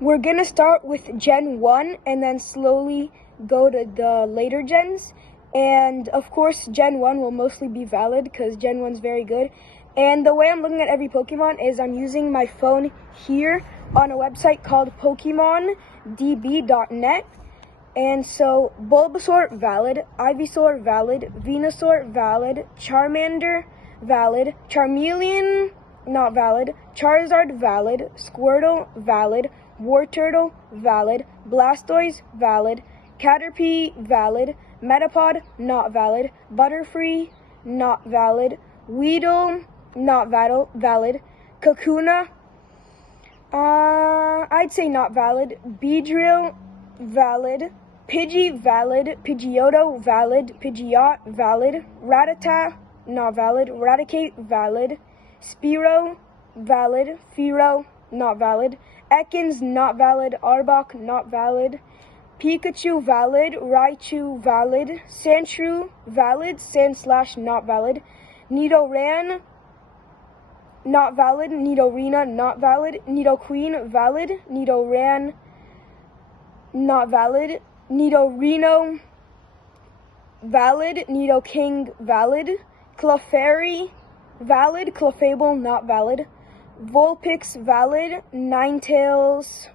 We're gonna start with Gen 1 and then slowly go to the later gens. And of course, Gen 1 will mostly be valid because Gen 1's very good. And the way I'm looking at every Pokemon is I'm using my phone here on a website called PokemonDB.net. And so Bulbasaur, valid. Ivysaur, valid. Venusaur, valid. Charmander, valid. Charmeleon, not valid. Charizard, valid. Squirtle, valid. Wartortle, valid. Blastoise, valid. Caterpie, valid. Metapod, not valid. Butterfree, not valid. Weedle, not valid. Kakuna, I'd say not valid. Beedrill, valid. Pidgey, valid. Pidgeotto, valid. Pidgeot, valid. Rattata, not valid. Raticate, valid. Spearow, valid. Fearow, not valid. Ekans, not valid. Arbok, not valid. Pikachu, valid. Raichu, valid. Sandshrew, valid. Sand/, not valid. Nidoran, not valid. Nidorina, not valid. Nidoqueen, valid. Nidoran, not valid. Nidorino, valid. Nidoking, valid. Clefairy, valid. Clefable, not valid. Vulpix, valid. Ninetales,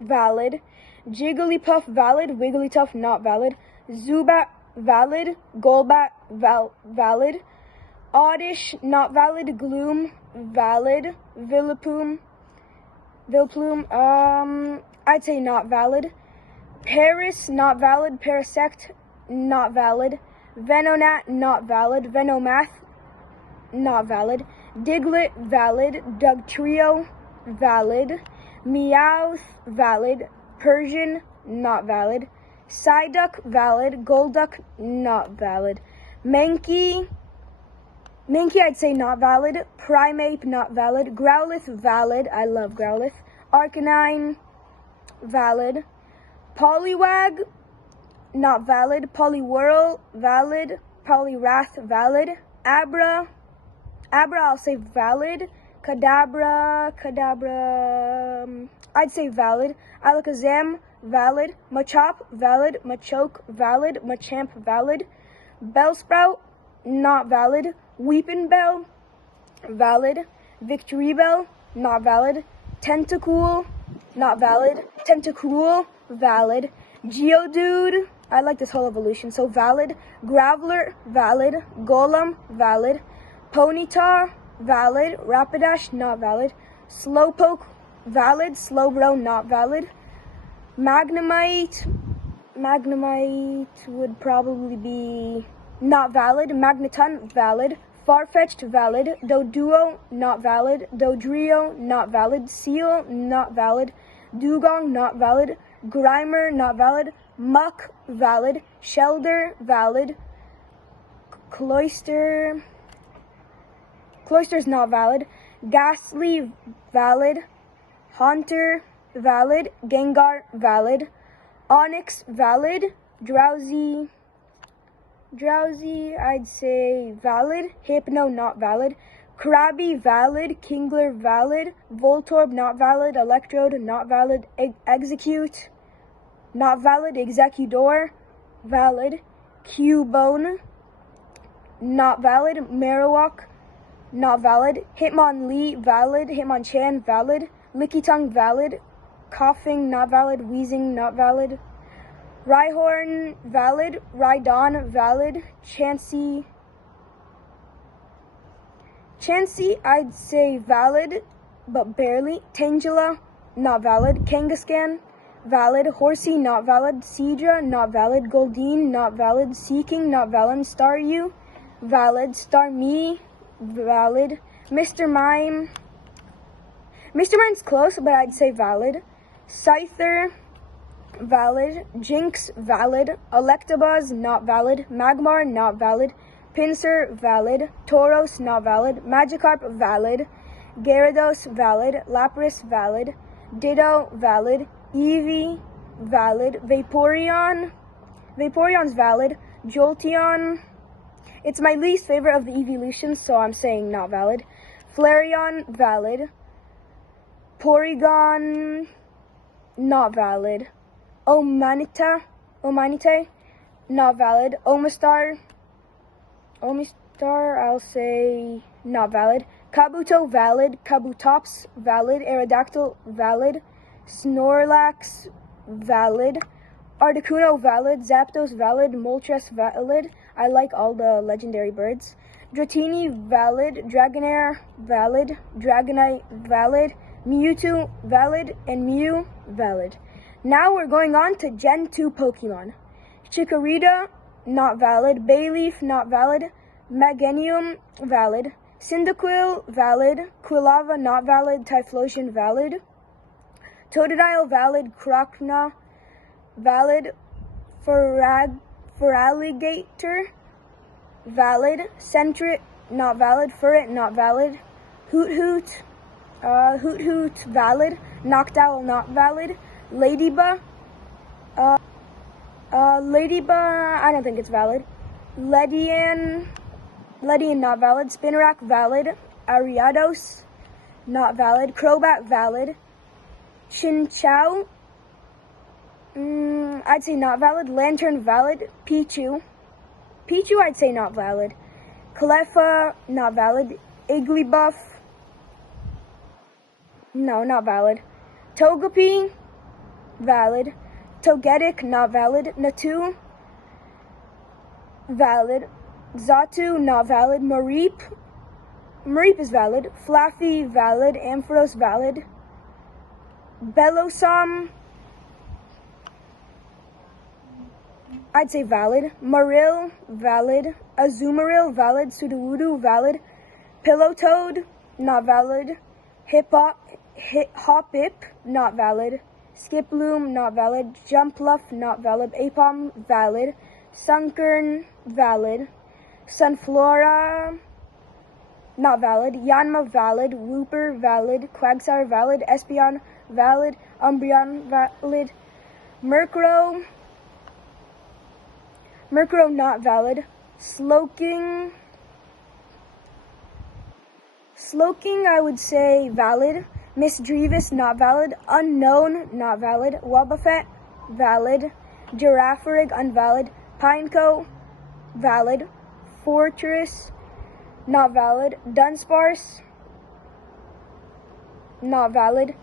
valid. Jigglypuff, valid. Wigglytuff, not valid. Zubat, valid. Golbat, valid. Oddish, not valid. Gloom, valid. Vileplume, I'd say not valid. Paris, not valid. Parasect, not valid. Venonat, not valid. Venomath, not valid. Diglett, valid. Dugtrio, valid. Meowth, valid. Persian, not valid. Psyduck, valid. Golduck, not valid. Mankey, I'd say not valid. Primeape, not valid. Growlithe, valid. I love Growlithe. Arcanine, valid. Poliwag, not valid. Poliwhirl, valid. Poliwrath, valid. Abra, I'll say valid. Kadabra, I'd say valid. Alakazam, valid. Machop, valid. Machoke, valid. Machamp, valid. Bellsprout, not valid. Weepinbell, valid. Victreebel, not valid. Tentacool, not valid. Tentacruel, valid. Geodude, I like this whole evolution, so valid. Graveler, valid. Golem, valid. Ponyta, valid. Rapidash, not valid. Slowpoke, valid. Slowbro, not valid. Magnemite would probably be not valid. Magneton, valid. Farfetch'd, valid. Doduo, not valid. Dodrio, not valid. Seal, not valid. Dugong, not valid. Grimer, not valid. Muck, valid. Shelder, valid. Cloyster's not valid. Ghastly, valid. Haunter, valid. Gengar, valid. Onyx, valid. Drowsy, I'd say valid. Hypno, not valid. Krabby, valid. Kingler, valid. Voltorb, not valid. Electrode, not valid. Execute, not valid. Executor, valid. Cubone, not valid. Marowak, not valid. Hitmonlee, valid. Hitmonchan, valid. Lickitung, valid. Coughing, not valid. Wheezing, not valid. Rhyhorn, valid. Rhydon, valid. Chansey, I'd say valid, but barely. Tangela, not valid. Kangaskhan, valid. Horsey, not valid. Seadra, not valid. Goldeen, not valid. Seeking, not valid. Staryu, valid. Starmie, valid. Mr. Mime's close, but I'd say valid. Scyther, valid. Jinx, valid. Electabuzz, not valid. Magmar, not valid. Pinsir, valid. Tauros, not valid. Magikarp, valid. Gyarados, valid. Lapras, valid. Ditto, valid. Eevee, valid. Vaporeon's valid. Jolteon, it's my least favorite of the evolutions, so I'm saying not valid. Flareon, valid. Porygon, not valid. Omanite, not valid. Omastar, I'll say not valid. Kabuto, valid. Kabutops, valid. Aerodactyl, valid. Snorlax, valid. Articuno, valid. Zapdos, valid. Moltres, valid. I like all the legendary birds. Dratini, valid. Dragonair, valid. Dragonite, valid. Mewtwo, valid. And Mew, valid. Now we're going on to Gen 2 Pokemon. Chikorita, not valid. Bayleaf, not valid. Meganium, valid. Cyndaquil, valid. Quilava, not valid. Typhlosion, valid. Totodile, valid. Croconaw, valid. Feraligatr, valid. Sentret, not valid. Furret, not valid. Hoot, valid. Noctowl, not valid. Ladybug, I don't think it's valid. Ledian, not valid. Spinarak, valid. Ariados, not valid. Crobat, valid. Chinchou, I'd say not valid. Lantern, valid. Pichu, I'd say not valid. Cleffa, not valid. Igglybuff, no, not valid. Togepi, valid. Togetic, not valid. Natu, valid. Xatu, not valid. Mareep is valid. Flaffy, valid. Ampharos, valid. Bellossom, I'd say valid. Marill, valid. Azumarill, valid. Sudowoodo, valid. Pillowtoad, not valid. Hoppip, not valid. Skiploom, not valid. Jumpluff, not valid. Apom, valid. Sunkern, valid. Sunflora, not valid. Yanma, valid. Wooper, valid. Quagsire, valid. Espeon, valid. Umbreon, valid. Murkrow, not valid. Slowking, I would say valid. Misdreavus, not valid. Unknown, not valid. Wobbuffet, valid. Girafarig, unvalid. Pineco, valid. Fortress, not valid. Dunsparce, not valid.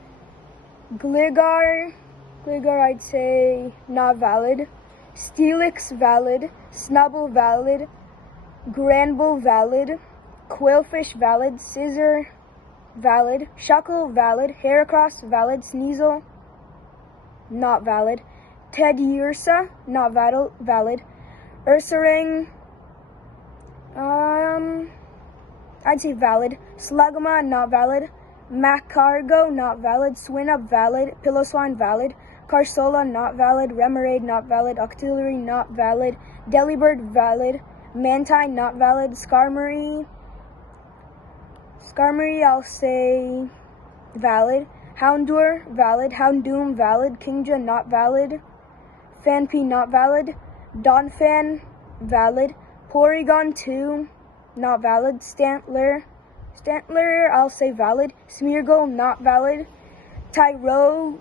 Gligar, I'd say not valid. Steelix, valid. Snubbull, valid. Granbull, valid. Quillfish, valid. Scizor, valid. Shuckle, valid. Heracross, valid. Sneasel, not valid. Teddiursa, not valid. Ursaring, I'd say valid. Slugma, not valid. Macargo, not valid. Swinub, valid. Piloswine, valid. Carsola, not valid. Remoraid, not valid. Octillery, not valid. Delibird, valid. Mantine, not valid. Skarmory, I'll say valid. Houndour, valid. Houndoom, valid. Kingdra, not valid. Fanpy, not valid. Donphan, valid. Porygon 2, not valid. Stantler, I'll say valid. Smeargle, not valid. Tyrogue,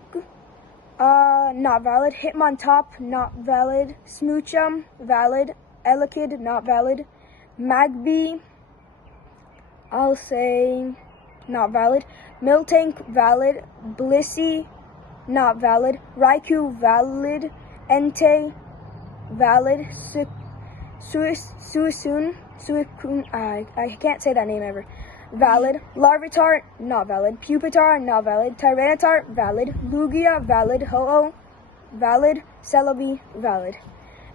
not valid. Hitmontop, not valid. Smoochum, valid. Elekid, not valid. Magby, I'll say not valid. Miltank, valid. Blissey, not valid. Raikou, valid. Entei, valid. Suicune, I can't say that name ever. Valid. Larvitar, not valid. Pupitar, not valid. Tyranitar, valid. Lugia, valid. Ho-Oh, valid. Celebi, valid.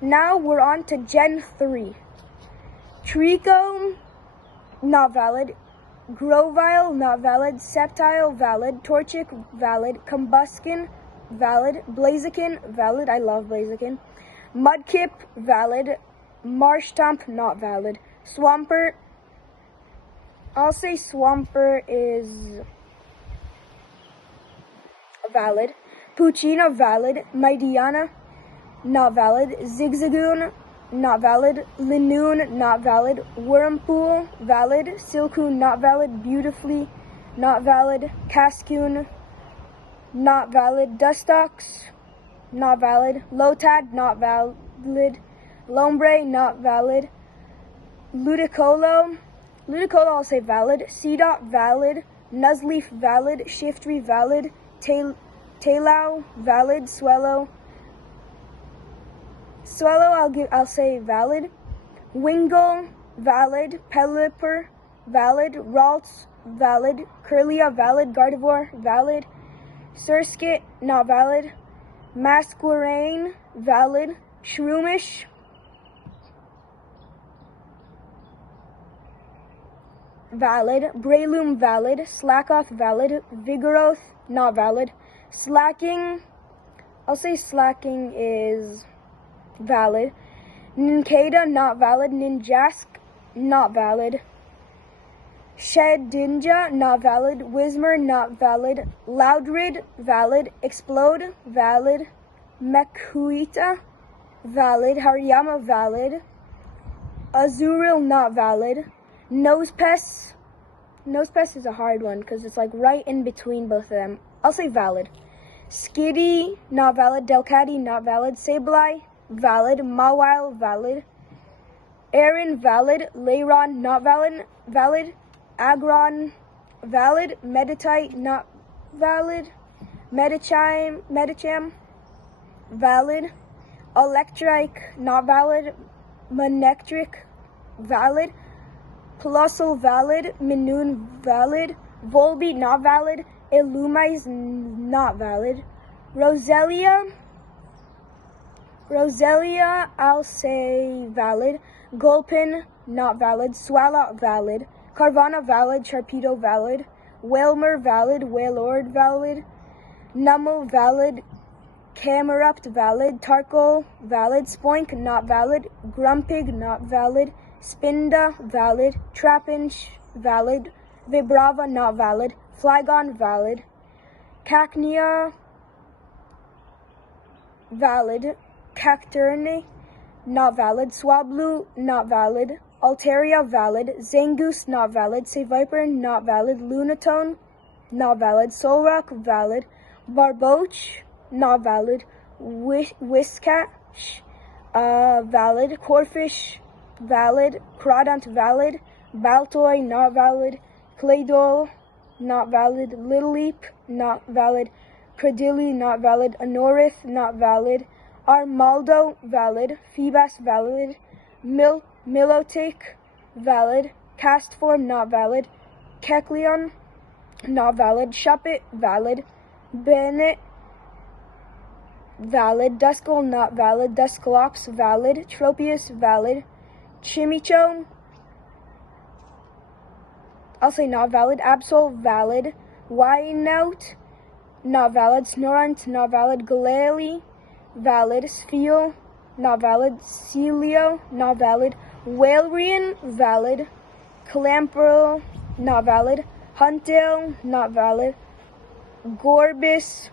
Now we're on to Gen 3. Trico, not valid. Grovyle, not valid. Sceptile, valid. Torchic, valid. Combuskin, valid. Blaziken, valid. I love Blaziken. Mudkip, valid. Marshtomp, not valid. Swampert, I'll say Swampert is valid. Puccina, valid. Mightyena, not valid. Zigzagoon, not valid. Linoon, not valid. Wurmpool, valid. Silcoon, not valid. Beautifully, not valid. Cascoon, not valid. Dustox, not valid. Lotad, not valid. Lombre, not valid. Ludicolo, I'll say valid. C-dot, valid. Nuzleaf, valid. Shiftry, valid. Taillow, valid. Swallow, I'll say valid. Wingle, valid. Pelipper, valid. Ralts, valid. Curlia, valid. Gardevoir, valid. Surskit, not valid. Masquerain, valid. Shroomish, valid. Breloom, valid. Slackoff, valid. Vigoroth, not valid. Slacking, I'll say slacking is valid. Nincada, not valid. Ninjask, not valid. Shedinja, not valid. Whismer, not valid. Loudred, valid. Explode, valid. Mekuita, valid. Hariyama, valid. Azurill, not valid. Nosepest is a hard one because it's like right in between both of them. I'll say valid. Skitty, not valid. Delcatty, not valid. Sableye, valid. Mawile, valid. Aaron, valid. Leiron, not valid. Agron, valid. Meditite, not valid. Medicham, valid. Electrike, not valid. Manectric, valid. Colossal, valid. Minoon, valid. Volbeat, not valid. Illumise, not valid. Roselia, I'll say valid. Gulpin, not valid. Swallow, valid. Carvana, valid. Sharpedo, valid. Whalmer, valid. Whalord, valid. Nummel, valid. Camerupt, valid. Tarkle, valid. Spoink, not valid. Grumpig, not valid. Spinda, valid. Trapinch, valid. Vibrava, not valid. Flygon, valid. Cacnea, valid. Cacturne, not valid. Swablu, not valid. Altaria, valid. Zangoose, not valid. Seviper, not valid. Lunatone, not valid. Solrock, valid. Barboach, not valid. Whiskash, valid. Corfish, valid. Crawdont, valid. Baltoy, not valid. Claydol, not valid. Little Leap, not valid. Credilli, not valid. Anorith, not valid. Armaldo, valid. Feebas, valid. Milotic, valid. Castform, not valid. Kecleon, not valid. Shuppet, valid. Bennett, valid. Duskull, not valid. Dusclops, valid. Tropius, valid. Chimicho, I'll say not valid. Absol, valid. Wynout, not valid. Snorunt, not valid. Glalie, valid. Spheel, not valid. Celio, not valid. Whalerian, valid. Clamperl, not valid. Huntdale, not valid. Gorbis,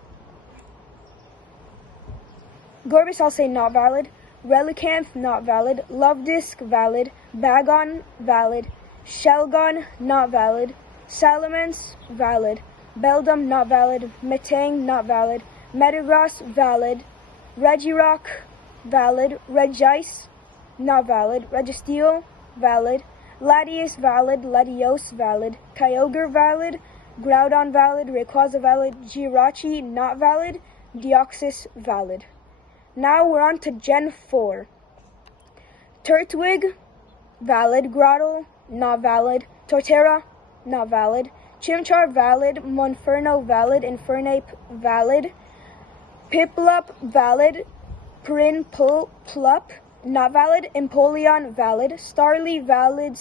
I'll say not valid. Relicanth, not valid. Lovedisk, valid. Bagon, valid. Shelgon, not valid. Salamence, valid. Beldum, not valid. Metang, not valid. Metagross, valid. Regirock, valid. Regice, not valid. Registeel, valid. Latias, valid. Latios, valid. Kyogre, valid. Groudon, valid. Rayquaza, valid. Jirachi, not valid. Deoxys, valid. Now we're on to Gen 4. Turtwig, valid. Grottle, not valid. Torterra, not valid. Chimchar, valid. Monferno, valid. Infernape, valid. Piplup, valid. Prinplup, not valid. Empoleon, valid. Starly, valid.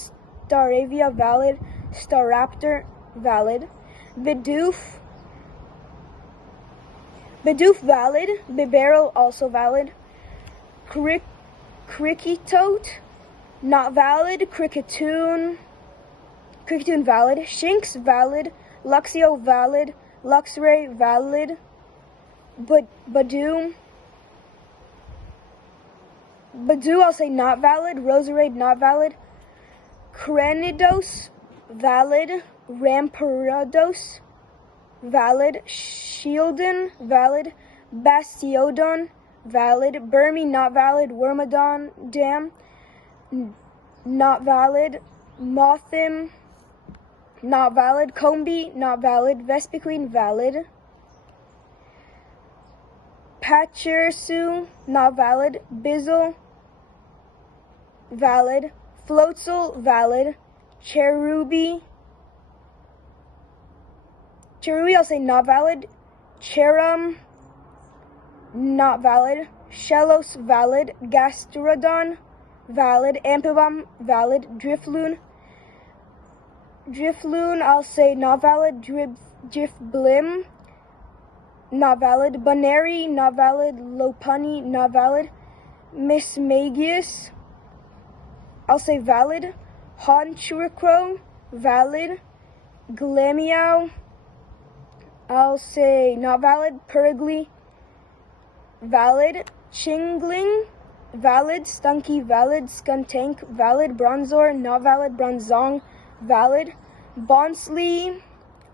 Staravia, valid. Staraptor, valid. Bidoof, valid. Bibarel, also valid. Cricketote, not valid. Cricketoon, valid. Shinx, valid. Luxio, valid. Luxray, valid. Badoo, I'll say not valid. Roserade, not valid. Cranidos, valid. Ramparados, valid. Shieldon, valid. Bastiodon, valid. Burmy, not valid. Wormadon, dam, not valid. Mothim, not valid. Combi, not valid. Vespiquen, valid. Pachirisu, not valid. Bizzle, valid. Floatzel, valid. Cherubi, I'll say not valid. Cherum, not valid. Shellos, valid. Gastrodon, valid. Amphibium, valid. Drifloon, I'll say not valid. Drifblim, not valid. Bunary, not valid. Lopunny, not valid. Mismagius, I'll say valid. Honchuricro, valid. Glameow, I'll say not valid. Purgly, valid. Chingling, valid. Stunky, valid. Skuntank, valid. Bronzor, not valid. Bronzong, valid. Bonsley,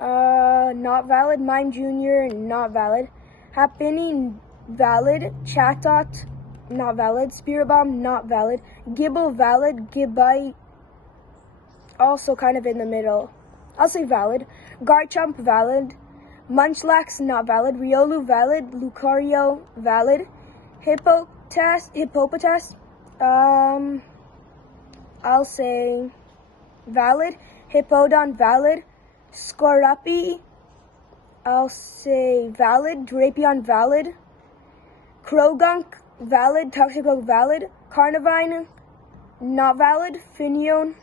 not valid. Mime Jr., not valid. Happiny, valid. Chatot, not valid. Spirit Bomb, not valid. Gibble, valid. Gibbite, also kind of in the middle. I'll say valid. Garchomp, valid. Munchlax, not valid. Riolu, valid. Lucario, valid. Hippopotas, I'll say valid. Hippodon, valid. Scorupi, I'll say valid. Drapion, valid. Krogunk, valid. Toxicroak, valid. Carnivine, not valid. Finneon,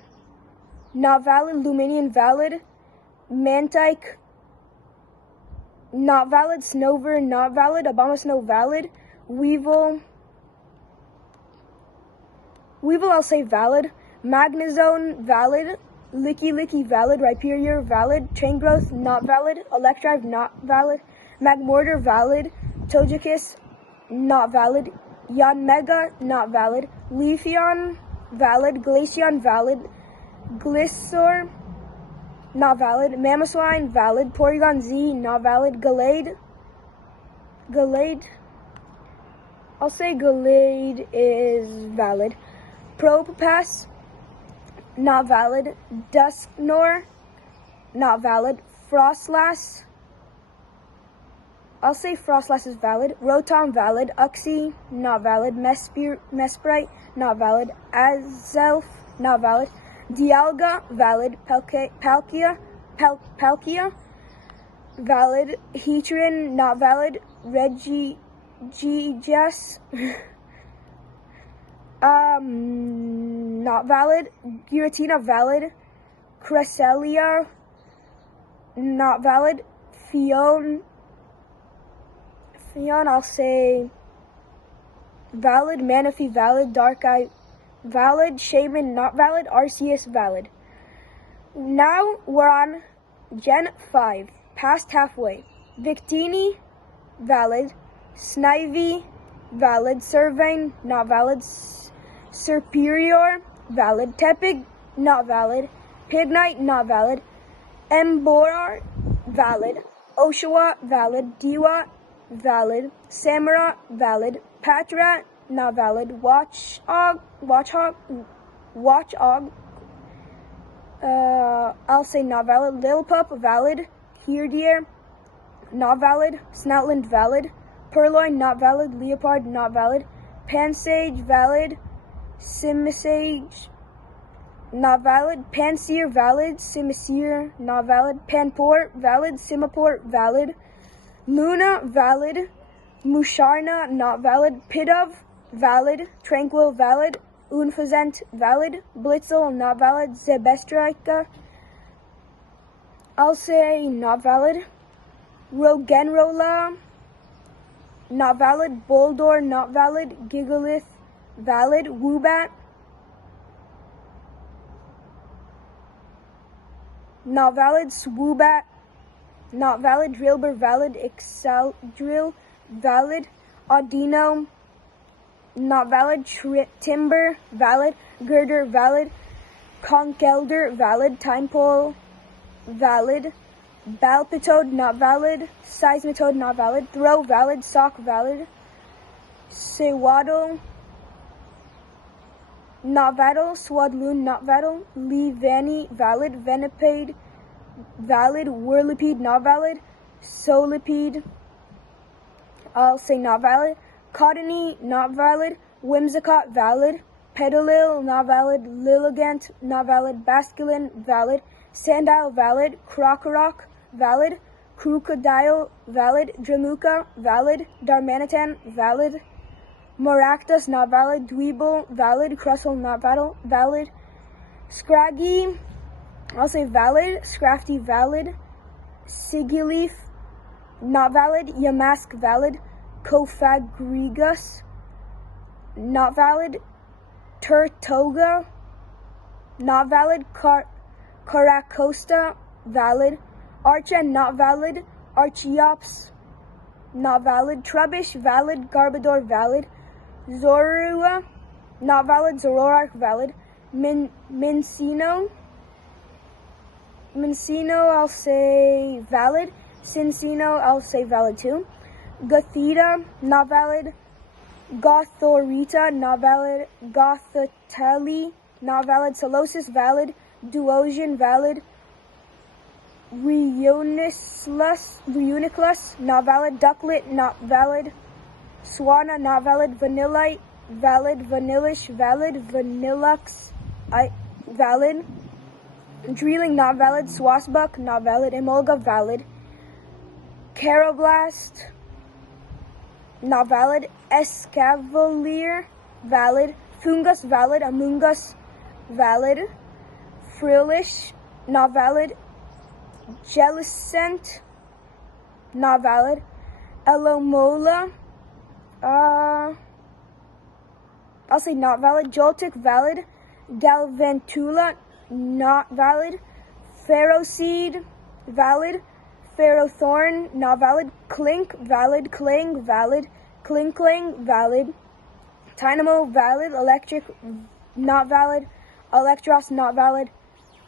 not valid. Luminion, valid. Mantike, not valid. Snover, not valid. Abomasnow, valid. Weevil, I'll say valid. Magnezone, valid. Licky, valid. Rhyperior, valid. Chain Growth, not valid. Electrive, not valid. Magmortar, valid. Togekiss, not valid. Yanmega, not valid. Leafeon, valid. Glaceon, valid. Gliscor, not valid. Mamoswine, valid. Porygon Z, not valid. Gallade, I'll say Gallade is valid. Probopass, not valid. Dusknoir, not valid. Frostlass, I'll say Frostlass is valid. Rotom, valid. Uxie, not valid. Mesprite, not valid. Azelf, not valid. Dialga, valid. Palkia, valid. Heatran, not valid. Regigigas, not valid. Giratina, valid. Cresselia, not valid. Fion, I'll say valid. Manaphy, valid. Darkrai, valid. Shaman, not valid. Arceus, valid. Now we're on Gen 5, past halfway. Victini, valid. Snivy, valid. Surveying, not valid. Serperior, valid. Tepig, not valid. Pignite, not valid. Emboar, valid. Oshawott, valid. Dewott, valid. Samurott, valid. Patrat, not valid. Watchog, I'll say not valid. Lillipup, valid. Herdier, not valid. Snoutland, valid. Purloin, not valid. Leopard, not valid. Pansage, valid. Simisage, not valid. Pansear, valid. Simisear, not valid. Panpour, valid. Simaport, valid. Luna, valid. Musharna, not valid. Pidove, valid. Tranquil, valid. Unfazent, valid. Blitzel, not valid. Zebestrika, I'll say not valid. Rogenrola, not valid. Boldor, not valid. Gigalith, valid. Woobat, not valid. Swoobat, not valid. Drillbur, valid. Excadrill, valid. Audino, not valid. Timber, valid. Girder, valid. Conkeldurr, valid. Timepole, valid. Balpitode, not valid. Seismitode, not valid. Throw, valid. Sock, valid. Sewaddle, not valid. Swadloon, not valid. Levani, valid. Venipede, valid. Whirlipede, not valid. Solipede, I'll say not valid. Cottony, not valid. Whimsicott, valid. Pedalil, not valid. Lilligant, not valid. Basculin, valid. Sandile, valid. Crocorock, valid. Crocodile, valid. Dramuka, valid. Darmanitan, valid. Maractus, not valid. Dweeble, valid. Crustle, not valid. Scraggy, I'll say valid. Scrafty, valid. Sigileaf, not valid. Yamask, valid. Cofagrigus, not valid. Turtoga, not valid. Caracosta, valid. Archen, not valid. Archeops, not valid. Trubbish, valid. Garbodor, valid. Zorua, not valid. Zoroark, valid. Mincino, I'll say valid. Cincino, I'll say valid too. Gothita, not valid. Gothorita, not valid. Gothiteli, not valid. Solosis, valid. Duosian, valid. Reuniclus, not valid. Ducklet, not valid. Swana, not valid. Vanillite, valid. Vanillish, valid. Vanillux, valid. Dreeling, not valid. Swasbuck, not valid. Emolga, valid. Carablast, not valid. Escavalier, valid. Fungus, valid. Amoongus, valid. Frillish, not valid. Jellicent, not valid. Elomola, I'll say not valid. Joltic, valid. Galvantula, not valid. Ferroseed, valid. Ferrothorn, not valid. Clink, valid. Clang, valid. Clinkling, valid. Dynamo, valid. Electric, not valid. Electros, not valid.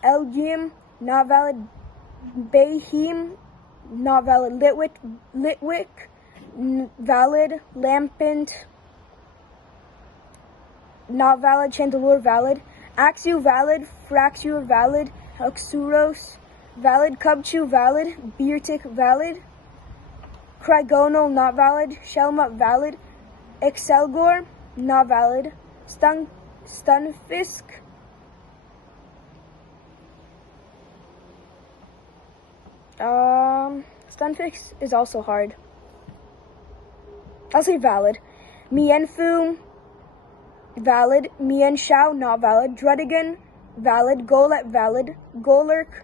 Elgium, not valid. Bayheem, not valid. Litwick, valid. Lampant, not valid. Chandelure, valid. Axew, valid. Fraxure, valid. Oxuros, valid. Cubchew, valid. Beertic, valid. Crigonal, not valid. Shelma, valid. Excelgor, not valid. Stunfisk, Stunfisk is also hard. I'll say valid. Mienfu, valid. Mienshao, not valid. Drudigan, valid. Golett, valid. Golurk,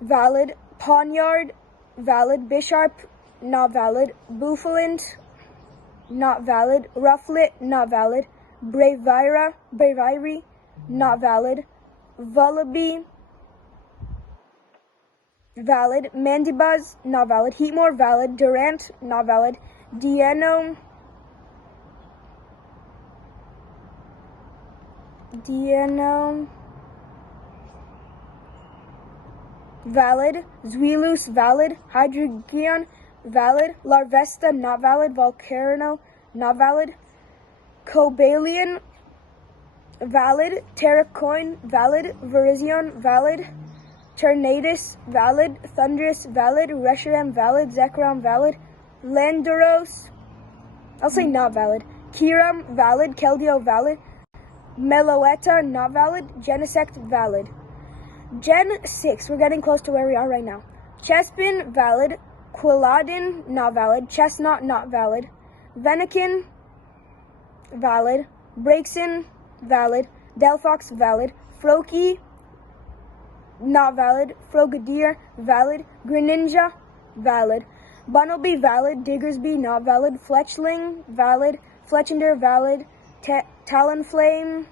valid. Poniard, valid. Bisharp, not valid. Bouffalant, not valid. Rufflet, not valid. Braviary, not valid. Vullaby, valid. Mandibuzz, not valid. Heatmore, valid. Durant, not valid. Dieno, valid. Zweilous, valid. Hydreigon, valid. Larvesta, not valid. Volcarno, not valid. Cobalion, valid. Terracoin, valid. Virizion, valid. Tornadus, valid. Thundurus, valid. Reshiram, valid. Zekrom, valid. Landaros, I'll say not valid. Kiram, valid. Keldeo, valid. Meloetta, not valid. Genesect, valid. Gen 6, we're getting close to where we are right now. Chespin, valid. Quilladin, not valid. Chestnut, not valid. Venikin, valid. Braixen, valid. Delphox, valid. Froakie, not valid. Frogadier, valid. Greninja, valid. Bunnelby, valid. Diggersby, not valid. Fletchling, valid. Fletchinder, valid. Talonflame,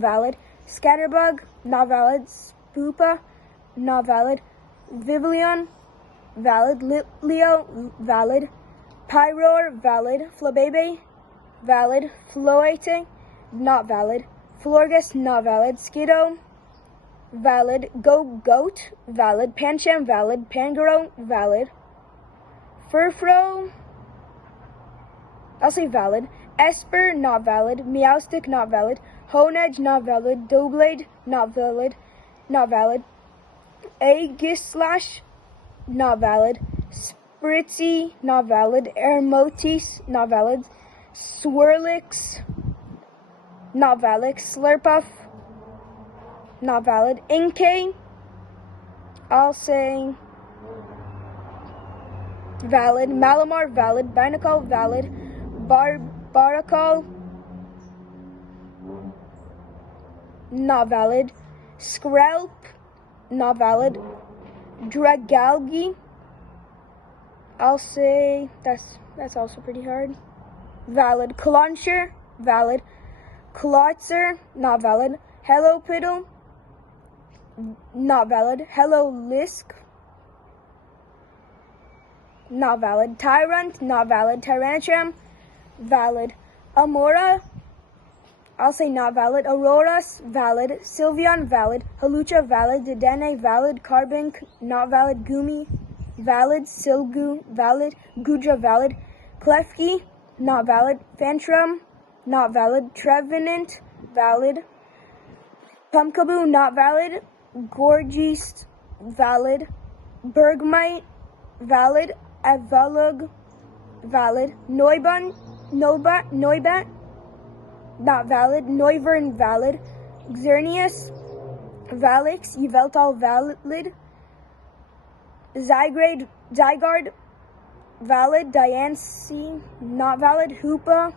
valid. Scatterbug, not valid. Spoopa, not valid. Vivillon, valid. Litleo, valid. Pyroar, valid. Flabebe, valid. Floete, not valid. Florges, not valid. Skiddo, valid. Go goat, valid. Pancham, valid. Pangaro, valid. Furfro, I'll say valid. Esper, not valid. Meowstick, not valid. Honedge, not valid. Doublade, not valid. Not valid. Aegislash, not valid. Spritzy, not valid. Ermotis, not valid. Swirlix, not valid. Slurpuff, not valid. Inkay, I'll say valid. Malamar, valid. Binacle, valid. Baracal, not valid. Skrelp, not valid. Dragalgi, I'll say that's also pretty hard. Valid. Clauncher, valid. Klotzer, not valid. Hello Piddle, not valid. Hello Lisk, not valid. Tyrant, not valid. Tyrantrum, valid. Amora, I'll say not valid. Auroras, valid. Sylveon, valid. Halucha, valid. Dedenne, valid. Carbink, not valid. Gumi, valid. Silgu, valid. Gudra, valid. Klefki, not valid. Fantrum, not valid. Trevenant, valid. Pumpkaboo, not valid. Gorgeist, valid. Bergmite, valid. Avalug, valid. Noibat, not valid. Noivern, valid. Xerneas, Valix, Yveltal, valid. Zygarde, valid. Diancie, not valid. Hoopa,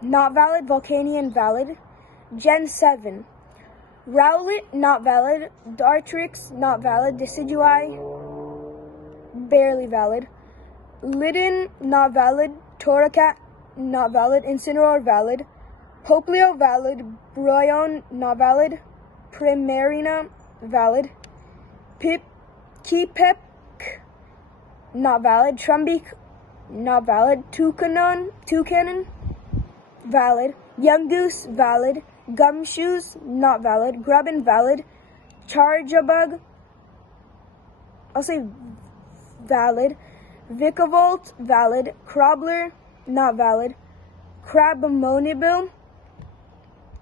not valid. Volcanion, valid. Gen 7. Rowlet, not valid. Dartrix, not valid. Decidueye, barely valid. Lydon, not valid. Torracat, not valid. Incineroar, valid. Poplio, valid. Broyon, not valid. Primarina, valid. Keypep, not valid. Trumbeak, not valid. Toucanon, valid. Yungoos, valid. Gumshoes, not valid. Grubbin, valid. Charjabug, I'll say valid. Vikavolt, valid. Crobler, not valid. Crabamonibil,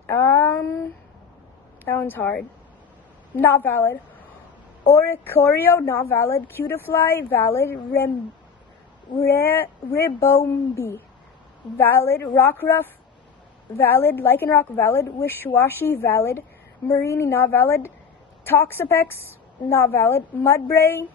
that one's hard. Not valid. Oricorio, not valid. Cutiefly, valid. Ribombi, valid. Rockruff, valid. Lycanroc, valid. Wishwashi, valid. Marini, not valid. Toxapex, not valid. Mudbray,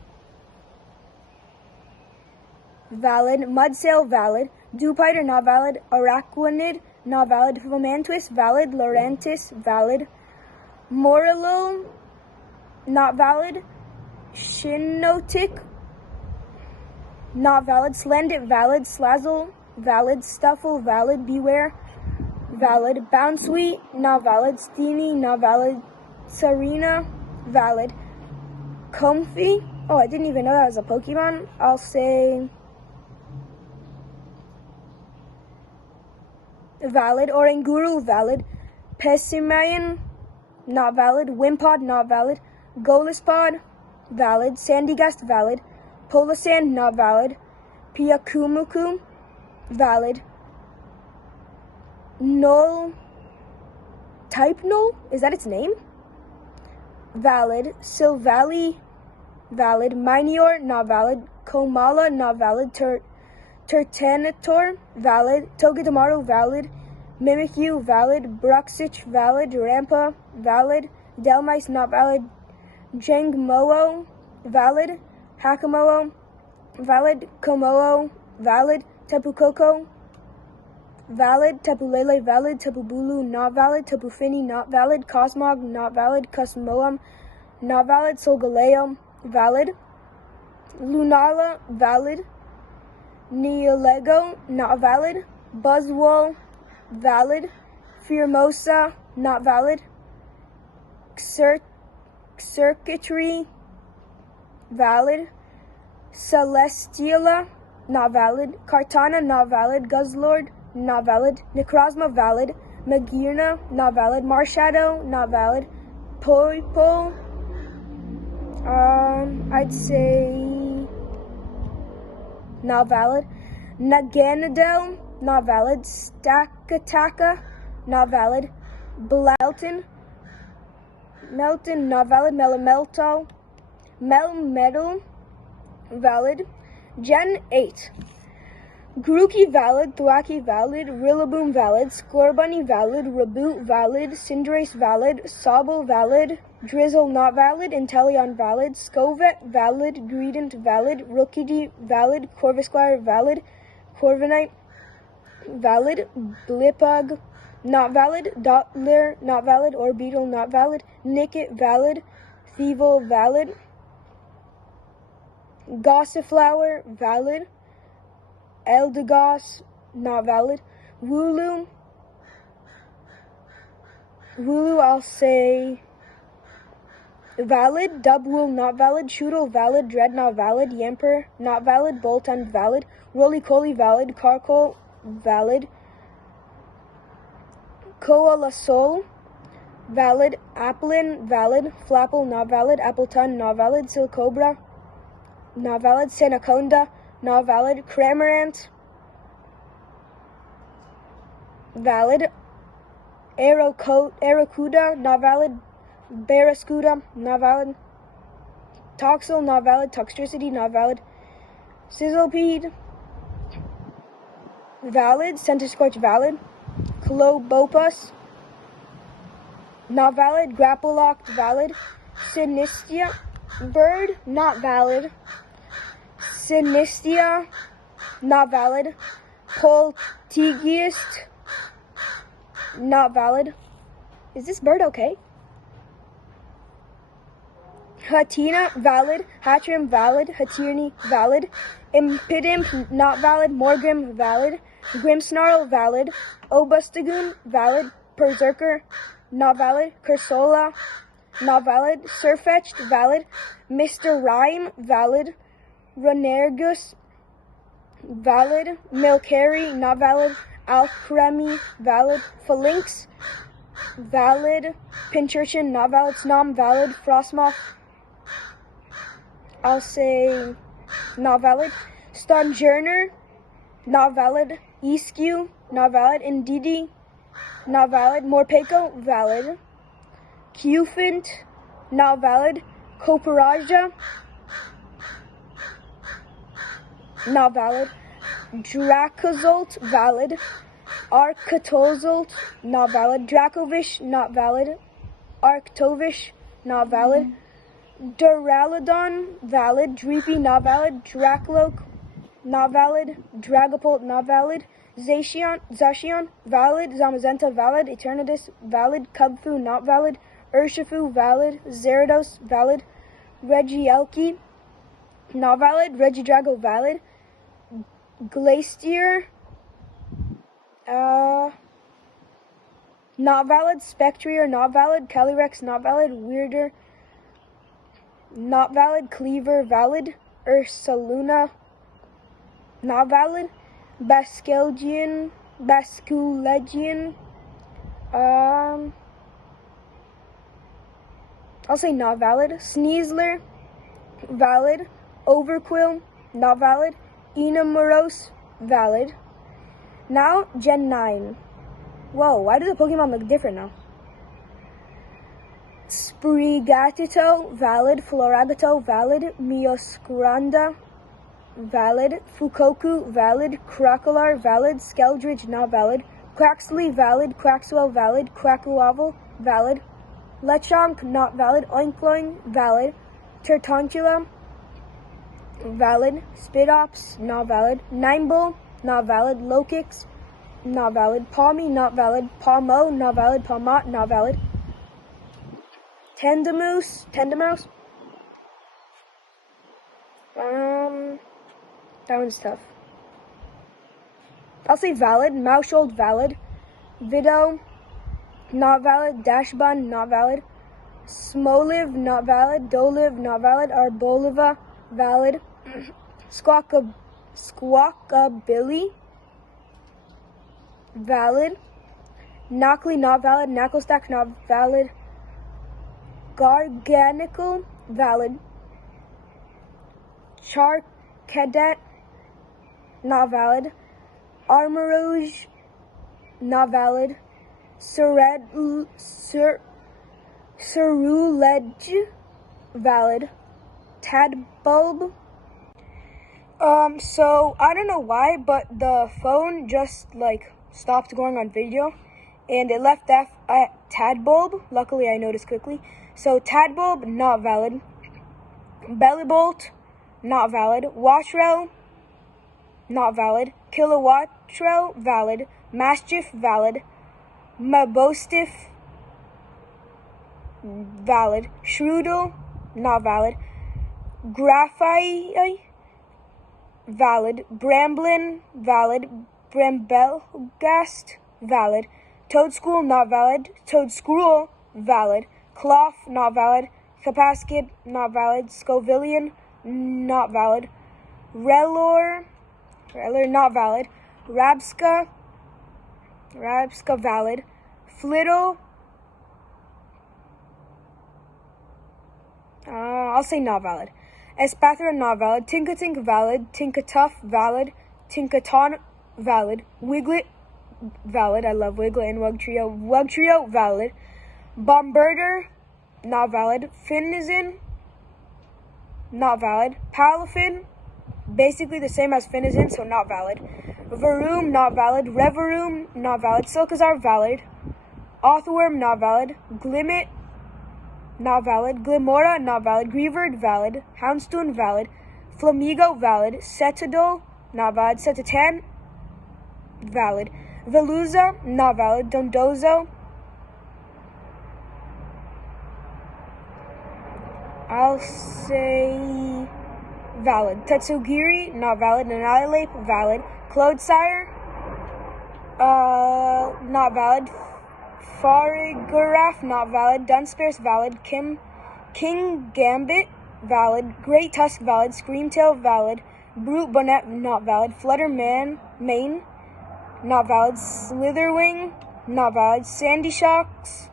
valid. Mudsail, valid. Dewpider, not valid. Araquanid, not valid. Fomantis, valid. Laurentis, valid. Morello, not valid. Shinotic, not valid. Slendit, valid. Slazzle, valid. Stuffle, valid. Beware, valid. Bounsweet, not valid. Steenie, not valid. Serena, valid. Comfy, oh, I didn't even know that was a Pokemon. I'll say valid. Oranguru, valid. Pessimian, not valid. Wimpod, not valid. Golispod, valid. Sandygast, valid. Polisand, not valid. Piakumuku, valid. Null, type null? Is that its name? Valid. Silvally, valid. Minior, not valid. Komala, not valid. Turtanator, valid. Togedemaru, valid. Mimikyu, valid. Bruxich, valid. Rampa, valid. Delmice, not valid. Jangmo-o, valid. Hakamoa, valid. Komoo, valid. Tapu Koko, valid. Tapu Lele, valid. Tapu Bulu, not valid. Tapu Fini, not valid. Cosmog, not valid. Cosmoem, not valid. Solgaleo, valid. Lunala, valid. Neolego, not valid. Buzzwole, valid. Furmosa, not valid. Circuitry, valid. Celestiala, not valid. Cartana, not valid. Guzzlord, not valid. Necrozma, valid. Magirna, not valid. Marshadow, not valid. Poipo, I'd say not valid. Naganadel, not valid. Stakataka, not valid. Melton, not valid. Melamelto, Melmetal, valid. Gen 8. Grookey valid, Thwacky valid, Rillaboom valid, Scorbunny valid, Reboot valid, Cinderace valid, Sobble valid, Drizzle not valid, Inteleon valid, Scovet valid, Greedent valid, Rookidee valid, Corvisquire valid, Corviknight valid, Blipbug not valid, Dottler not valid, Orbeetle not valid, Nickit valid, Thievul valid, Gossiflower valid, Eldegoss, not valid. Wooloo, I'll say valid. Dubwool, not valid. Choodle, valid. Dread, not valid. Yamper, not valid. Boltund, valid. Roly-Poly, valid. Carkol, valid. Coalasol, valid. Applin, valid. Flapple, not valid. Appletun, not valid. Silcobra, not valid. Senaconda, not valid. Cramorant, valid. Arrokuda, not valid. Barraskewda, not valid. Toxel, not valid. Toxtricity, not valid. Sizzlepede, valid. Centiskorch, valid. Clobopus, not valid. Grapploct, valid. Sinistia, bird, not valid. Sinistia, not valid. Poltegeist, not valid. Is this bird okay? Hatina, valid. Hatchrim, valid. Hatirni, valid. Impidimp, not valid. Morgrim, valid. Grimmsnarl, valid. Obustagoon, valid. Berserker, not valid. Cursola, not valid. Surfetched, valid. Mr. Rhyme, valid. Renergus, valid. Milcery, not valid. Alcremie, valid. Phalanx, valid. Pincurchin, not valid. Snom, valid. Frostmoth, I'll say not valid. Stonjourner, not valid. Eskew, not valid. Indeedee, not valid. Morpeko, valid. Cufant, not valid. Coparaja, not valid. Dracozolt, valid. Arctozolt, not valid. Dracovish, not valid. Arctovish, not valid. Duraludon, valid. Dreepy, not valid. Dracloak, not valid. Dragapult, not valid. Zacian, valid. Zamazenta, valid. Eternatus, valid. Cubfu, not valid. Urshifu, valid. Zerados, valid. Regielki, not valid. Regidrago, valid. Glacier, not valid. Spectrier, not valid. Calyrex, not valid. Weirder, not valid. Cleaver, valid. Ursaluna, not valid. Basculegion, I'll say not valid. Sneasler, valid. Overquill, not valid. Enamoros, valid. Now, Gen 9. Whoa, why do the Pokemon look different now? Sprigatito, valid. Floragato, valid. Miosgranda, valid. Fukoku, valid. Crocodile, valid. Skeldridge, not valid. Quaxley, valid. Quaxwell, valid. Quackluavel, valid. Lechonk, not valid. Oinkloing, valid. Turtontula, valid. Spidops, not valid. Ninebull, not valid. Lokix, not valid. Palmy, not valid. Palmo, not valid. Palmot, not valid. Tendamoose, that one's tough. I'll say valid. Maushold, valid. Vido, not valid. Dashbun, not valid. Smoliv, not valid. Doliv, not valid. Arboliva, valid. Squawkabilly, valid. Knockley, not valid. Knacklestack, not valid. Garganical, valid. Charcadet, not valid. Armorage, not valid. Cerulege, valid. Tadbulb. So I don't know why, but the phone just stopped going on video, and it left F at Tadbulb. Luckily, I noticed quickly. So Tadbulb, not valid. Bellybolt, not valid. Watchrel, not valid. Kilowattrel, valid. Mastiff, valid. Mabostiff, valid. Shrewdle, not valid. Graphite, valid. Bramblin, valid. Bramblegast, valid. Toadschool, not valid. Toadscruel, valid. Cloth, not valid. Capasket, not valid. Scovillian, not valid. Relor, not valid. Rabska, valid. Flittle, I'll say not valid. Espathra, not valid. Tinkatink, valid. Tinkatuff, valid. Tinkaton, valid. Wiglet, valid. I love Wiglet and Wugtrio. Wugtrio, valid. Bomberder, not valid. Finizen, not valid. Palafin, basically the same as Finizen, so not valid. Varoom, not valid. Reveroom, not valid. Silkazar, valid. Othworm, not valid. Glimmet, not valid. Glimora, not valid. Greavard, valid. Houndstone, valid. Flamigo, valid. Cetadol, not valid. Cetatan, valid. Veluza, not valid. Dondozo, I'll say valid. Tetsugiri, not valid. Annihilate, valid. Clodesire, not valid. Farigiraf, not valid. Dunsparce, valid. King Gambit, valid. Great Tusk, valid. Screamtail, valid. Brute Bonnet, not valid. Flutterman, Mane, not valid. Slitherwing, not valid. Sandy Shocks,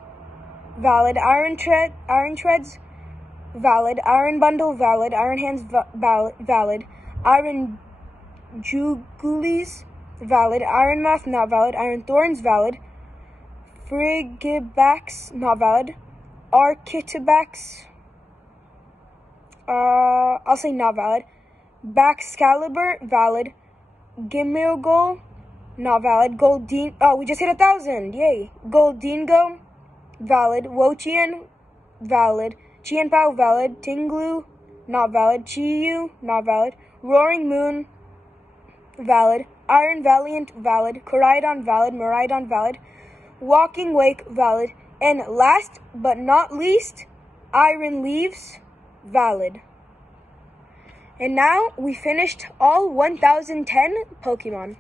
valid. Iron Treads, valid. Iron Bundle, valid. Iron Hands, valid. Iron Jugulies, valid. Iron Mouth, not valid. Iron Thorns, valid. Frigibax, not valid. Architabax, I'll say not valid. Baxcalibur, valid. Gimilgol, not valid. We just hit 1,000, yay. Goldingo, valid. Wochian, valid. Chianpao, valid. Tinglu, not valid. Chiyu, not valid. Roaring Moon, valid. Iron Valiant, valid. Coridon, valid. Miraidon, valid. Walking Wake, valid. And last but not least, Iron Leaves, valid. And now we finished all 1010 Pokemon.